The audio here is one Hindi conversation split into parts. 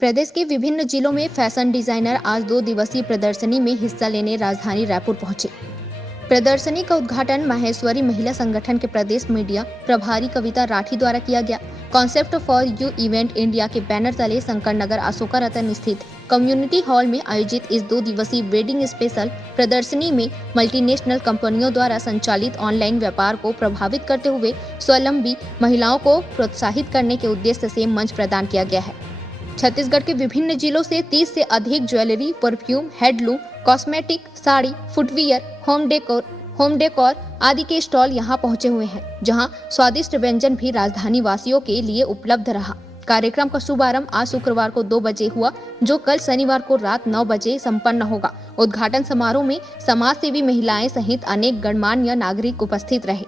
प्रदेश के विभिन्न जिलों में फैशन डिजाइनर आज 2 दिवसीय प्रदर्शनी में हिस्सा लेने राजधानी रायपुर पहुंचे। प्रदर्शनी का उद्घाटन माहेश्वरी महिला संगठन के प्रदेश मीडिया प्रभारी कविता राठी द्वारा किया गया। Concept for you event India के बैनर तले शंकर नगर अशोका रतन स्थित कम्युनिटी हॉल में आयोजित इस 2 दिवसीय वेडिंग स्पेशल प्रदर्शनी में मल्टीनेशनल कंपनियों द्वारा संचालित ऑनलाइन व्यापार को प्रभावित करते हुए स्वावलंबी महिलाओं को प्रोत्साहित करने के उद्देश्य से मंच प्रदान किया गया है। छत्तीसगढ़ के विभिन्न जिलों से 30 से अधिक jewellery, perfume, handloom, cosmetic, sari, footwear, home decor आदि के स्टॉल यहां पहुंचे हुए हैं, जहां स्वादिष्ट व्यंजन भी राजधानी वासियों के लिए उपलब्ध रहा। कार्यक्रम का शुभारंभ आज शुक्रवार को 2 बजे हुआ, जो कल शनिवार को रात 9 बजे संपन्न होगा। उद्घाटन समारोह में समाज सेवी महिलाएं सहित अनेक गणमान्य नागरिक उपस्थित रहे।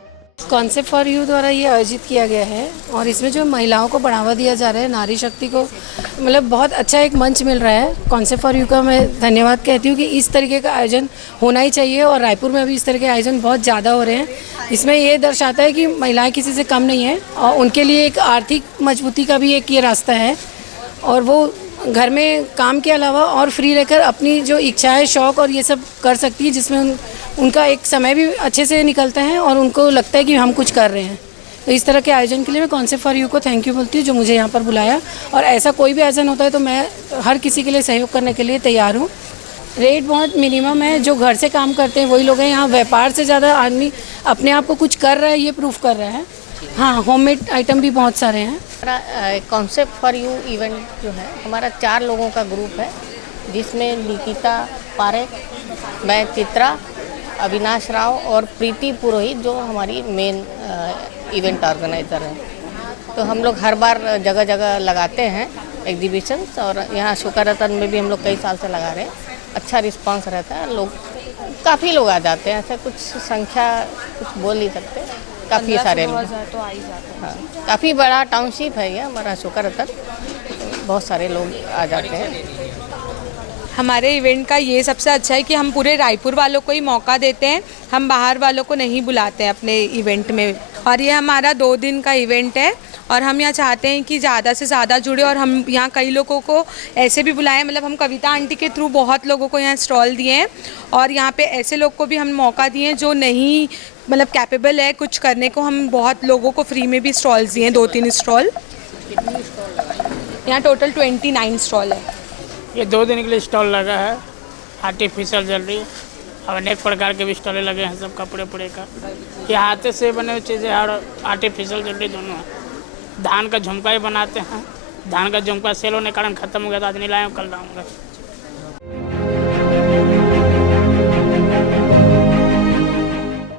कॉन्सेप्ट फॉर यू द्वारा ये आयोजित किया गया है और इसमें जो महिलाओं को बढ़ावा दिया जा रहा है, नारी शक्ति को मतलब बहुत अच्छा एक मंच मिल रहा है। कॉन्सेप्ट फॉर यू का मैं धन्यवाद कहती हूँ कि इस तरीके का आयोजन होना ही चाहिए और रायपुर में अभी इस तरह के आयोजन बहुत ज़्यादा हो रहे हैं। इसमें ये दर्शाता है कि महिलाएं किसी से कम नहीं है और उनके लिए एक आर्थिक मजबूती का भी एक ये रास्ता है और वो घर में काम के अलावा और फ्री रहकर अपनी जो इच्छाएं, शौक़ और ये सब कर सकती है, जिसमें उनका एक समय भी अच्छे से निकलता है और उनको लगता है कि हम कुछ कर रहे हैं। तो इस तरह के आयोजन के लिए मैं कॉन्सेप्ट फॉर यू को थैंक यू बोलती हूँ, जो मुझे यहाँ पर बुलाया। और ऐसा कोई भी आयोजन होता है तो मैं हर किसी के लिए सहयोग करने के लिए तैयार हूँ। रेट बहुत मिनिमम है, जो घर से काम करते हैं वही लोग हैं। यहाँ व्यापार से ज़्यादा आदमी अपने आप को कुछ कर रहा है, ये प्रूफ कर रहा है। हाँ, होममेड आइटम भी बहुत सारे हैं। हमारा कॉन्सेप्ट फॉर यू इवेंट जो है, हमारा 4 लोगों का ग्रुप है, जिसमें निकिता पारेख, मैं चित्रा, अविनाश राव और प्रीति पुरोहित जो हमारी मेन इवेंट ऑर्गेनाइज़र हैं। तो हम लोग हर बार जगह जगह लगाते हैं एग्जीबिशंस और यहाँ अशोका रतन में भी हम लोग कई साल से लगा रहे हैं। अच्छा रिस्पांस रहता है, लोग काफ़ी लोग आ जाते हैं। ऐसे कुछ संख्या कुछ बोल नहीं सकते, काफ़ी सारे लोग तो आ ही जाते हैं। हाँ, काफ़ी बड़ा टाउनशिप है ये हमारा अशोका रतन, बहुत सारे लोग आ जाते हैं। हमारे इवेंट का ये सबसे अच्छा है कि हम पूरे रायपुर वालों को ही मौका देते हैं, हम बाहर वालों को नहीं बुलाते हैं अपने इवेंट में। और ये हमारा 2 दिन का इवेंट है और हम यहाँ चाहते हैं कि ज़्यादा से ज़्यादा जुड़े और हम यहाँ कई लोगों को ऐसे भी बुलाएं। मतलब हम कविता आंटी के थ्रू बहुत लोगों को यहाँ स्टॉल दिए हैं और यहाँ पे ऐसे लोग को भी हम मौका दिए हैं जो नहीं मतलब कैपेबल है कुछ करने को। हम बहुत लोगों को फ्री में भी स्टॉल्स दिए हैं, 2-3 स्टॉल। यहाँ टोटल 29 स्टॉल है। ये 2 दिन के लिए स्टॉल लगा है। आर्टिफिशियल ज्वेलरी और अनेक प्रकार के भी स्टॉल लगे हैं, सब कपड़े का। ये हाथ से बने हुए चीज़ें और आर्टिफिशियल ज्वेलरी दोनों है। धान का झुमका ही बनाते हैं। धान का झुमका सेल होने के कारण ख़त्म हो गया था, आज नहीं लाए, कल लाऊंगा।